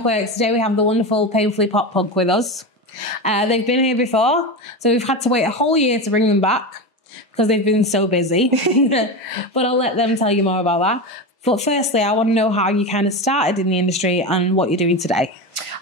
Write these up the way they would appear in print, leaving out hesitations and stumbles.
Instagram quirks. Today we have the wonderful PainfullyPopPunk with us. They've been here before, so we've had to wait a whole year to bring them back because they've been so busy. But I'll let them tell you more about that. But firstly, I want to know how you kind of started in the industry and what you're doing today.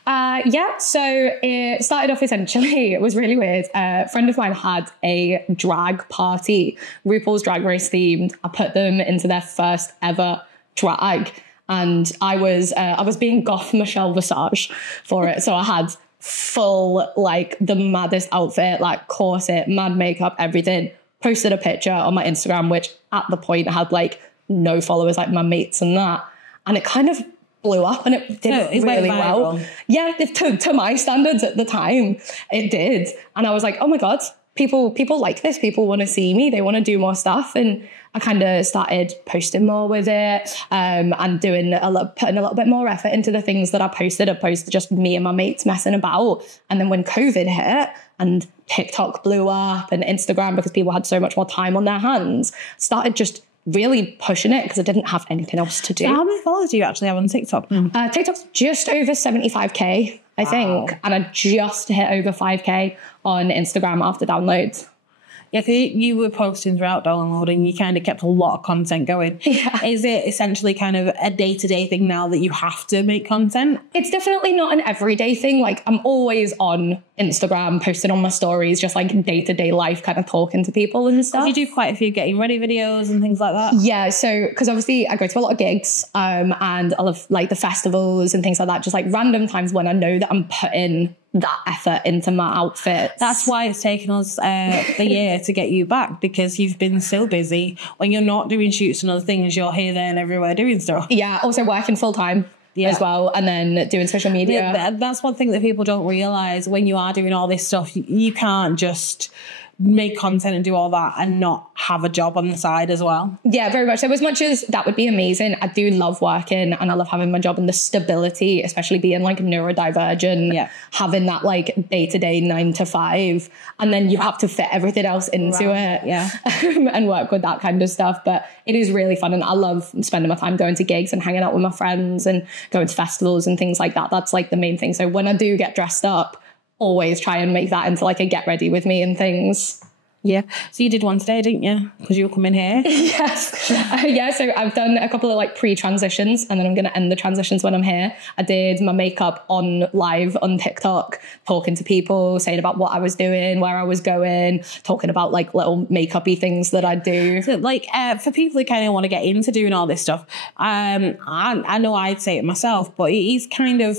So it started off essentially, it was really weird. A friend of mine had a drag party, RuPaul's Drag Race themed. I put them into their first ever drag, and I was being goth Michelle Visage for it. So I had full, like, the maddest outfit, like corset, mad makeup, everything. Posted a picture on my Instagram, which at the point had like no followers, like my mates and that. And it kind of blew up, and it did really well. Yeah, to my standards at the time, it did. And I was like, oh my God, people like this. People want to see me. They want to do more stuff. And I kind of started posting more with it, and putting a little bit more effort into the things that I posted. I posted just me and my mates messing about. And then when COVID hit and TikTok blew up and Instagram, because people had so much more time on their hands, started just really pushing it because I didn't have anything else to do. So how many followers do you actually have on TikTok? TikTok's just over 75k, I think. And I just hit over 5k on Instagram after downloads. Yeah, because you were posting throughout downloading, you kind of kept a lot of content going. Yeah. Is it essentially kind of a day-to-day thing now that you have to make content? It's definitely not an everyday thing. Like, I'm always on Instagram, posting on my stories, just like day-to-day life, kind of talking to people and stuff. You do quite a few getting ready videos and things like that. Yeah, so because obviously I go to a lot of gigs, and I love like the festivals and things like that, just like random times when I know that I'm putting that effort into my outfits. That's why it's taken us a year to get you back, because you've been so busy. When you're not doing shoots and other things, you're here, there and everywhere doing stuff. Yeah, also working full time. Yeah. As well, and then doing social media. Yeah, that's one thing that people don't realise. When you are doing all this stuff, you can't just make content and do all that and not have a job on the side as well. Yeah, very much so. As much as that would be amazing, I do love working and I love having my job and the stability, especially being like neurodivergent, having that like day-to-day 9 to 5, and then you have to fit everything else into it and work with that kind of stuff. But it is really fun, and I love spending my time going to gigs and hanging out with my friends and going to festivals and things like that. That's like the main thing. So when I do get dressed up, always try and make that into like a get ready with me and things. Yeah. So you did one today, didn't you? Because you were coming here. Yes. Yeah. So I've done a couple of like pre-transitions, and then I'm going to end the transitions when I'm here. I did my makeup on live on TikTok, talking to people, saying about what I was doing, where I was going, talking about like little makeup-y things that I do. So like for people who kind of want to get into doing all this stuff, I know I'd say it myself, but it is kind of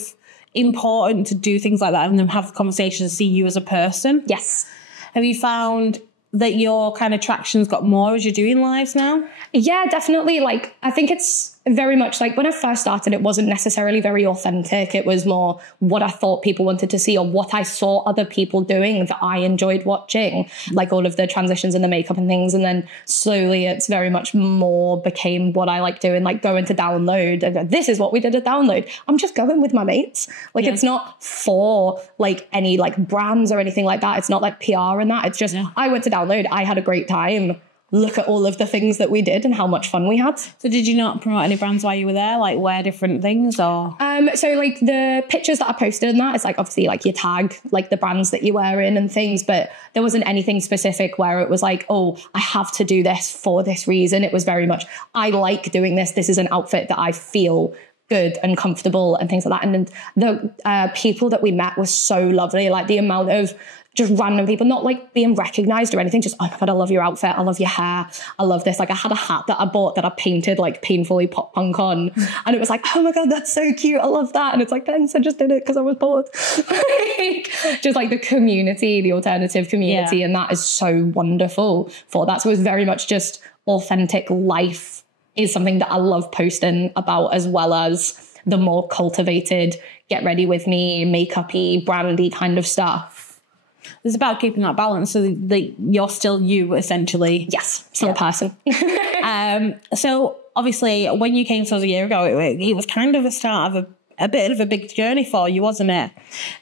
important to do things like that and then have conversations, see you as a person. Yes. Have you found that your kind of traction's got more as you're doing lives now? Yeah, definitely. Like, I think it's very much like when I first started, it wasn't necessarily very authentic. It was more what I thought people wanted to see or what I saw other people doing that I enjoyed watching, like all of the transitions and the makeup and things. And then slowly it's very much more became what I like doing, like going to download. And this is what we did at download. I'm just going with my mates. Like, it's not for like any like brands or anything like that. It's not like PR and that. It's just, I went to download. I had a great time. Look at all of the things that we did and how much fun we had. So did you not promote any brands while you were there? Like wear different things or? So like the pictures that I posted and that, it's like obviously like you tag like the brands that you wear in and things, but there wasn't anything specific where it was like, oh, I have to do this for this reason. It was very much, I like doing this. This is an outfit that I feel good and comfortable and things like that. And then the people that we met were so lovely. Like the amount of just random people, not like being recognized or anything, just, oh my God, I love your outfit. I love your hair. I love this. Like I had a hat that I bought that I painted like PainfullyPopPunk on. And it was like, oh my God, that's so cute. I love that. And it's like, thanks, I just did it because I was bored. Just like the community, the alternative community. And that is so wonderful for that. So it was very much just authentic life is something that I love posting about, as well as the more cultivated, get ready with me, makeup-y, brandy kind of stuff. It's about keeping that balance so that you're still you, essentially. Yes, still a person. So obviously when you came to us a year ago, it was kind of the start of a bit of a big journey for you, wasn't it?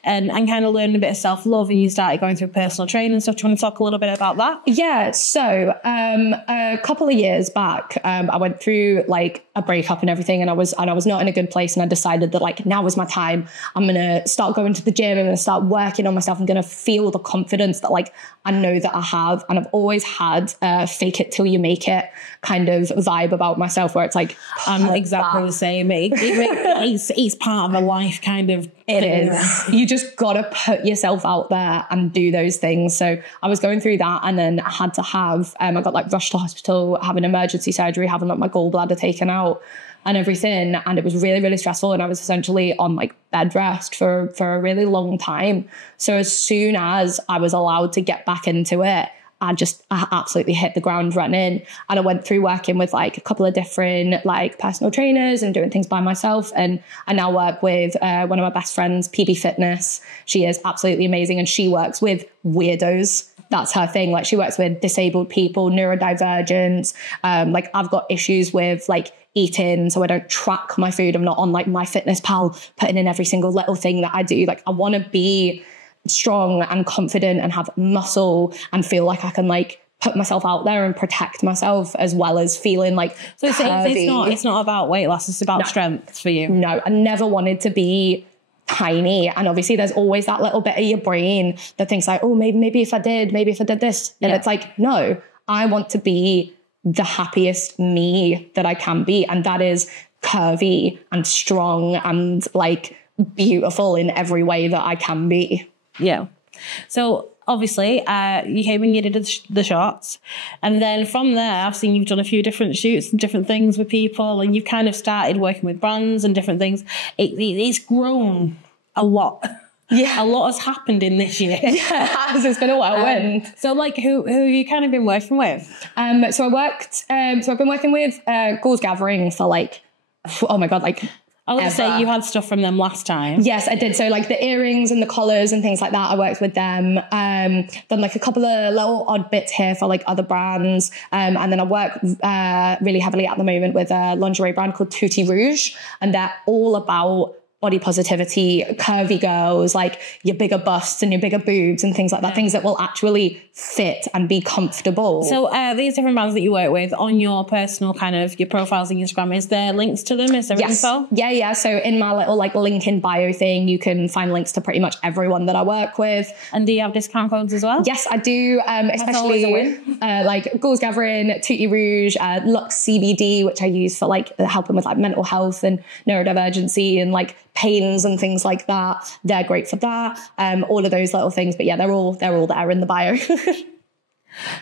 And kind of learning a bit of self-love, and you started going through personal training and stuff. Do you want to talk a little bit about that? Yeah. So a couple of years back, I went through like a breakup and everything, and I was not in a good place, and I decided that like now was my time. I'm gonna start going to the gym. I'm gonna start working on myself. I'm gonna feel the confidence that like I know that I have, and I've always had fake it till you make it kind of vibe about myself, where it's like I'm exactly the same. It's part of a life kind of. It is. You just gotta put yourself out there and do those things. So I was going through that, and then I had to have I got like rushed to hospital, having emergency surgery, having like my gallbladder taken out and everything, and it was really, really stressful, and I was essentially on like bed rest for a really long time. So as soon as I was allowed to get back into it, I absolutely hit the ground running, and I went through working with like a couple of different like personal trainers and doing things by myself. And I now work with one of my best friends, PB Fitness. She is absolutely amazing, and she works with weirdos. That's her thing. Like she works with disabled people, neurodivergent. Like I've got issues with like eating, so I don't track my food. I'm not on like MyFitnessPal putting in every single little thing that I do. Like I want to be strong and confident and have muscle and feel like I can like put myself out there and protect myself, as well as feeling like it's not about weight loss, it's about strength for you. No, I never wanted to be tiny, and obviously there's always that little bit of your brain that thinks like, oh, maybe if I did this, and it's like, no, I want to be the happiest me that I can be, and that is curvy and strong and like beautiful in every way that I can be. Yeah. So obviously, you came and you did the shots, and then from there, I've seen you've done a few different shoots and different things with people, and you've kind of started working with brands and different things. It's grown a lot. Yeah, a lot has happened in this year. Yeah, it has. It's been a whirlwind. So, like, who have you kind of been working with? So I've been working with Goals Gathering for like, oh my god, like. I was going to say, you had stuff from them last time. Yes, I did. So like the earrings and the collars and things like that, I worked with them. Done like a couple of little odd bits here for like other brands. And then I work really heavily at the moment with a lingerie brand called Tutti Rouge. And they're all about body positivity, curvy girls, like your bigger busts and your bigger boobs and things like that, things that will actually fit and be comfortable. So these different brands that you work with, on your personal kind of, your profiles on Instagram, is there links to them? Is there info? Yeah. So in my little like link in bio thing, you can find links to pretty much everyone that I work with. And do you have discount codes as well? Yes, I do. Especially like Goals Gathering, Tutti Rouge, Lux CBD, which I use for like helping with like mental health and neurodivergency and like pains and things like that. They're great for that. All of those little things. But yeah, they're all there in the bio.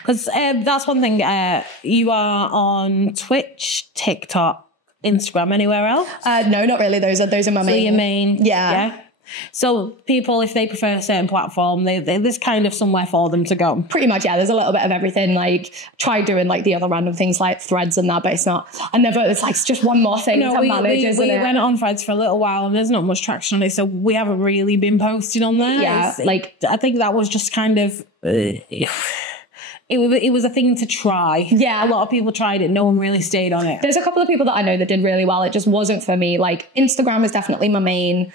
Because that's one thing. You are on Twitch, TikTok, Instagram, anywhere else? No, not really. Those are my main. So your main. Yeah. So people, if they prefer a certain platform, there's kind of somewhere for them to go. Pretty much, yeah. There's a little bit of everything. Like, try doing like the other random things like Threads and that, but it's not. It's like it's just one more thing to manage, isn't it? We went on Threads for a little while, and there's not much traction on it, so we haven't really been posting on there. Yeah, I think that was just kind of. It was a thing to try. Yeah. A lot of people tried it. No one really stayed on it. There's a couple of people that I know that did really well. It just wasn't for me. Like Instagram is definitely my main.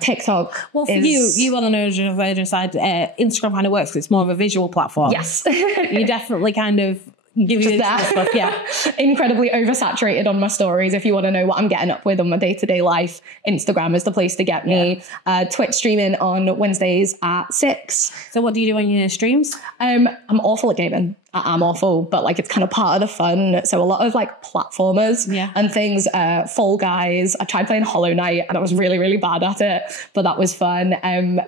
TikTok. Well, for you on the neurodivergent side, Instagram kind of works because it's more of a visual platform. Yes. You definitely kind of give you that stuff. Yeah. Incredibly oversaturated on my stories. If you want to know what I'm getting up with on my day-to-day life, Instagram is the place to get me. Twitch streaming on Wednesdays at 6. So what do you do on your streams? I'm awful at gaming. I'm awful, but like it's kind of part of the fun. So a lot of like platformers and things, Fall Guys. I tried playing Hollow Knight and I was really, really bad at it, but that was fun.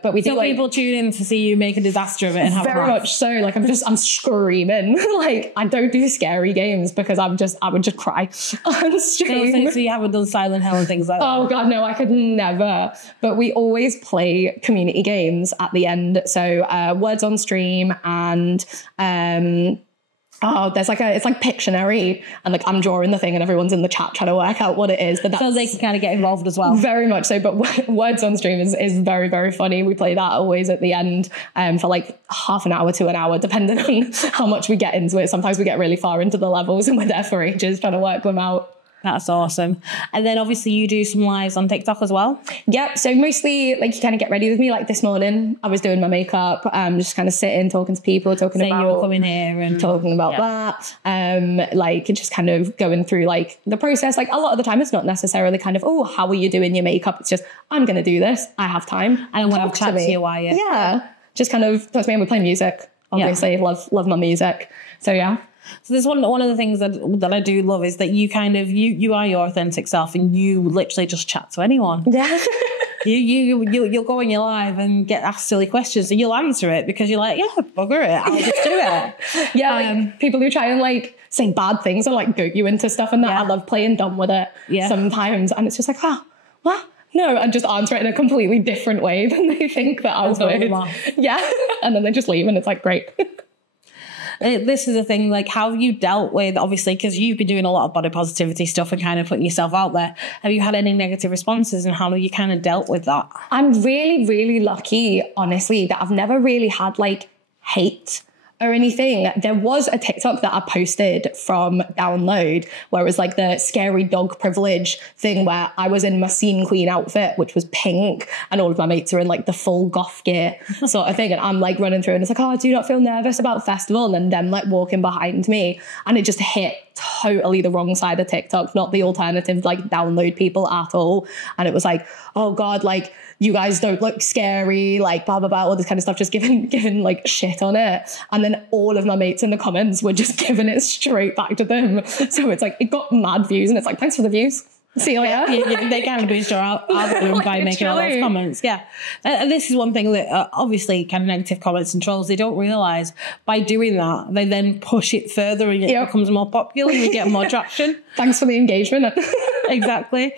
But we do people tune in to see you make a disaster of it and have very much so. Like I'm screaming. Like I don't do scary games because I would just cry on stream. So you haven't done Silent Hill and things like that? Oh God, no, I could never. But we always play community games at the end. So Words on Stream and it's like Pictionary, and like I'm drawing the thing and everyone's in the chat trying to work out what it is. But so they can kind of get involved as well. Very much so. But Words on Stream is very, very funny. We play that always at the end for like half an hour to an hour, depending on how much we get into it. Sometimes we get really far into the levels and we're there for ages trying to work them out. That's awesome. And then obviously you do some lives on TikTok as well. Yep. So mostly like you kind of get ready with me. Like this morning I was doing my makeup, just kind of sitting, talking to people, talking Saying about you were coming here and talking about that. Like just kind of going through like the process. Like a lot of the time it's not necessarily kind of, oh, how are you doing your makeup? It's just, I'm going to do this. I have time. And I'm going to have chat to you while you. Yeah. Just kind of, that's me. And we're playing music. Obviously love my music. So yeah. So there's one of the things that I do love is that you kind of you are your authentic self and you literally just chat to anyone. Yeah. You'll go on your live and get asked silly questions and you'll answer it because you're like, yeah, bugger it, I'll just do it. Yeah, like people who try and like say bad things or like goat you into stuff and that. I love playing dumb with it sometimes, and it's just like, what? No, and just answer it in a completely different way than they think that I would. Yeah, and then they just leave and it's like, great. This is the thing, like, how have you dealt with, obviously, because you've been doing a lot of body positivity stuff and kind of putting yourself out there. Have you had any negative responses and how have you kind of dealt with that? I'm really, really lucky, honestly, that I've never really had like hate or anything. There was a TikTok that I posted from Download where it was like the scary dog privilege thing where I was in my scene queen outfit, which was pink, and all of my mates are in like the full goth gear sort of thing. And I'm like running through and it's like, oh, I do not feel nervous about the festival. And then them like walking behind me, and it just hit totally the wrong side of TikTok, not the alternative like Download people at all. And it was like, oh God, like, you guys don't look scary, like blah, blah, blah, all this kind of stuff, just giving like shit on it. And then all of my mates in the comments were just giving it straight back to them. So it's like, it got mad views and it's like, thanks for the views. See you later. They kind of boost your algorithm by making all those comments. Yeah. And this is one thing that obviously kind of negative comments and trolls, they don't realise by doing that, they then push it further and it becomes more popular and you get more traction. Thanks for the engagement. Exactly.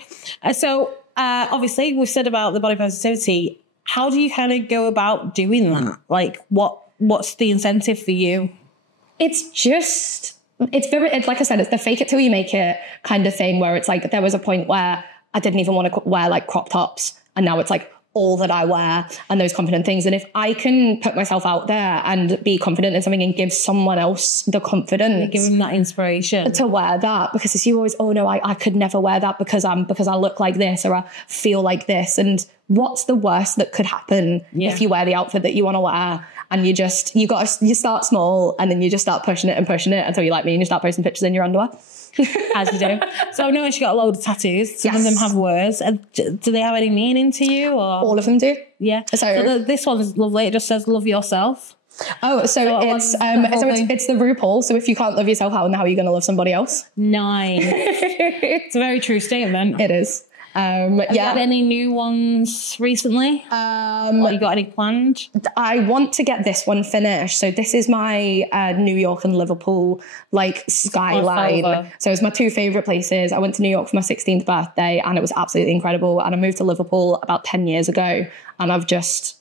So obviously we've said about the body positivity. How do you kind of go about doing that? Like what's the incentive for you? It's like I said, it's the fake it till you make it kind of thing where it's like, there was a point where I didn't even want to wear like crop tops. And now it's like all that I wear and those confident things. And if I can put myself out there and be confident in something and give someone else the confidence, give them that inspiration to wear that, because it's you always, oh no, I could never wear that because I look like this or I feel like this. And what's the worst that could happen if you wear the outfit that you want to wear? And you start small and then you just start pushing it until you like me and you start posting pictures in your underwear. As you do. So I know she's got a load of tattoos. Some of them have words. Do they have any meaning to you? Or? All of them do. Yeah. So this one's lovely. It just says love yourself. Oh, so it's the RuPaul. So if you can't love yourself, how are you going to love somebody else? Nice. It's a very true statement. It is. Have you had any new ones recently? Or you got any planned? I want to get this one finished. So this is my New York and Liverpool like skyline. So it's my two favorite places. I went to New York for my 16th birthday and it was absolutely incredible. And I moved to Liverpool about 10 years ago and I've just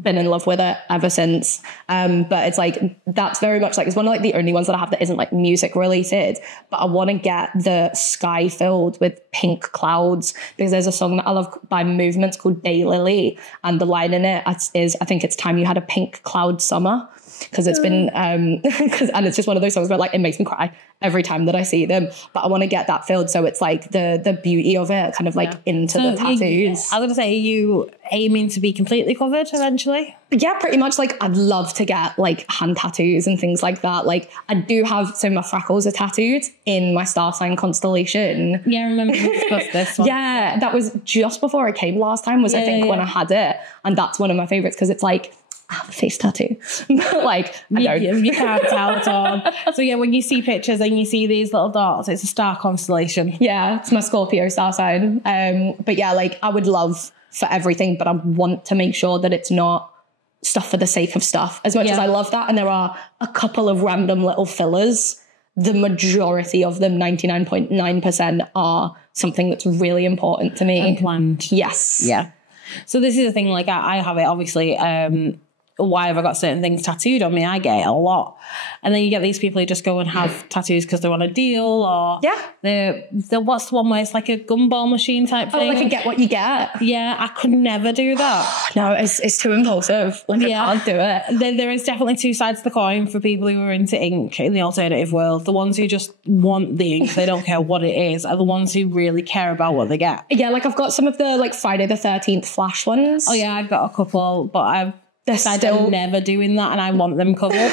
been in love with it ever since. But it's like, that's very much like, it's one of like the only ones that I have that isn't like music related, but I want to get the sky filled with pink clouds because there's a song that I love by Movements called Daylily. And the line in it is, I think it's time you had a pink cloud summer. Because it's been, and it's just one of those songs where like it makes me cry every time that I see them. But I want to get that filled, so it's like the beauty of it, kind of like into the tattoos. I was gonna say, are you aiming to be completely covered eventually? Yeah, pretty much. Like I'd love to get like hand tattoos and things like that. Like I do have, so my freckles are tattooed in my star sign constellation. Yeah, I remember we discussed this one. Yeah, that was just before I came last time. I think when I had it, and that's one of my favorites because it's like, I have a face tattoo. Like, you can't tell at all. So yeah, when you see pictures and you see these little dots, it's a star constellation. Yeah, it's my Scorpio star sign. But yeah, like I would love for everything, but I want to make sure that it's not stuff for the sake of stuff. As much as I love that, and there are a couple of random little fillers, the majority of them, 99.9%, are something that's really important to me. And planned. Yes. Yeah. So this is the thing, like I have it obviously, why have I got certain things tattooed on me? I get it a lot. And then you get these people who just go and have tattoos because they're on a deal, or they're what's the one where it's like a gumball machine type thing? Oh, like a get what you get. Yeah, I could never do that. No, it's too impulsive. Like, I can't do it. There is definitely two sides to the coin for people who are into ink in the alternative world. The ones who just want the ink, they don't care what it is, are the ones who really care about what they get. Yeah, like I've got some of the like Friday the 13th flash ones. Oh yeah, I've got a couple, but I've decided I'm never doing that, and I want them covered.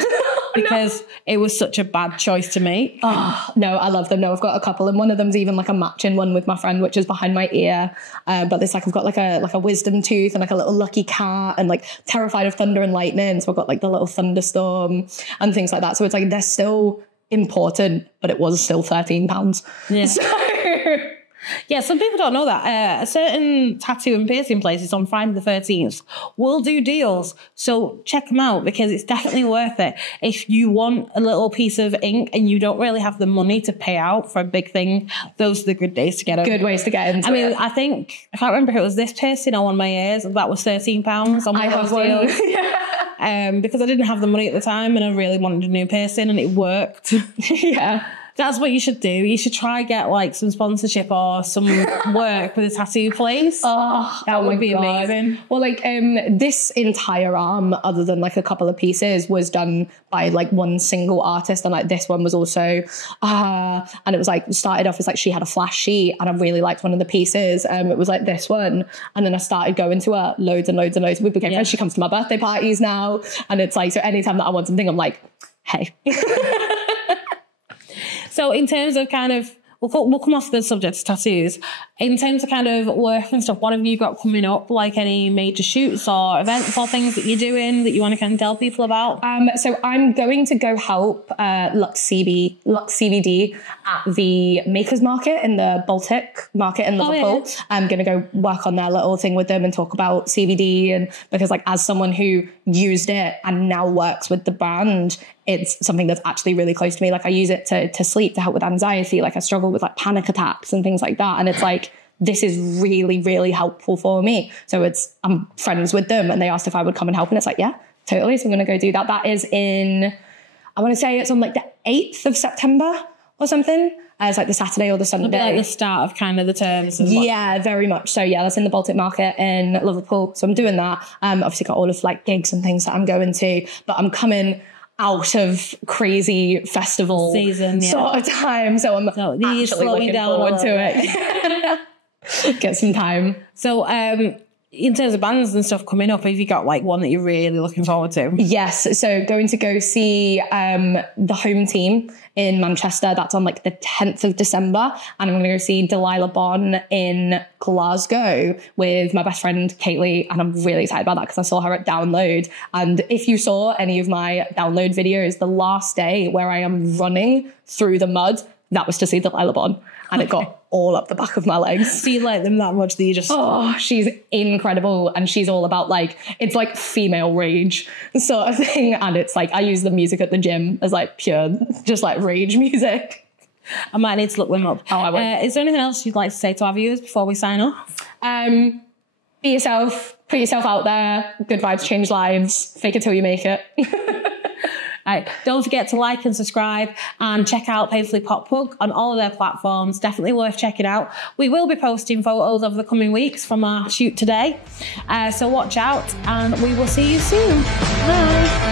Because it was such a bad choice to make. Oh, no, I love them. No, I've got a couple, and one of them's even like a matching one with my friend, which is behind my ear. But it's like I've got like a wisdom tooth and like a little lucky cat, and like terrified of thunder and lightning. So I've got like the little thunderstorm and things like that. So it's like they're still important, but it was still £13. Yeah. So yeah, some people don't know that. A certain tattoo and piercing places on Friday the 13th will do deals. So check them out, because it's definitely worth it. If you want a little piece of ink and you don't really have the money to pay out for a big thing, those are the good days to get them. Good ways to get into it. I mean, I can't remember if it was this piercing on one of my ears. That was £13 on one of those deals. Because I didn't have the money at the time and I really wanted a new piercing, and it worked. Yeah. That's what you should do. You should try get like some sponsorship or some work with a tattoo place. Oh, that would be amazing. Well, like this entire arm, other than like a couple of pieces, was done by like one single artist, and like this one was also and it was like started off as like she had a flash sheet, and I really liked one of the pieces. It was like this one, and then I started going to her loads and loads and loads. We became friends. She comes to my birthday parties now, and it's like, so anytime that I want something, I'm like, hey. So in terms of kind of, we'll come off the subject of tattoos. In terms of kind of work and stuff, what have you got coming up? Like any major shoots or events or things that you're doing that you want to kind of tell people about? So I'm going to go help Lux CBD at the Makers Market in the Baltic Market in Liverpool. Yeah. I'm going to go work on their little thing with them and talk about CBD, and because like as someone who used it and now works with the brand, it's something that's actually really close to me. Like I use it to sleep, to help with anxiety. Like I struggle with like panic attacks and things like that. And it's like, this is really, really helpful for me. So I'm friends with them, and they asked if I would come and help. And it's like, yeah, totally. So I'm going to go do that. That is I want to say it's on like the 8th of September or something. It's like the Saturday or the Sunday. Like the start of kind of the terms. Yeah, very much. So yeah, that's in the Baltic Market in Liverpool. So I'm doing that. Obviously got all of like gigs and things that I'm going to, but I'm coming out of crazy festival season sort of time. So I'm actually looking forward to it. Get some time. So in terms of bands and stuff coming up, have you got like one that you're really looking forward to? Yes. So going to go see the Home Team in Manchester. That's on like the 10th of December. And I'm going to go see Delilah Bon in Glasgow with my best friend, Kaylee. And I'm really excited about that because I saw her at Download. And if you saw any of my Download videos, the last day where I am running through the mud, that was to see Delilah Bon. And it got all up the back of my legs. So you like them that much that you just... Oh, she's incredible. And she's all about like, it's like female rage sort of thing. And it's like, I use the music at the gym as like pure, just like rage music. I might need to look them up. Oh, I will. Is there anything else you'd like to say to our viewers before we sign off? Be yourself, put yourself out there. Good vibes change lives. Fake it till you make it. Right. Don't forget to like and subscribe and check out PainfullyPopPunk on all of their platforms. Definitely worth checking out. We will be posting photos over the coming weeks from our shoot today. So watch out, and we will see you soon. Bye.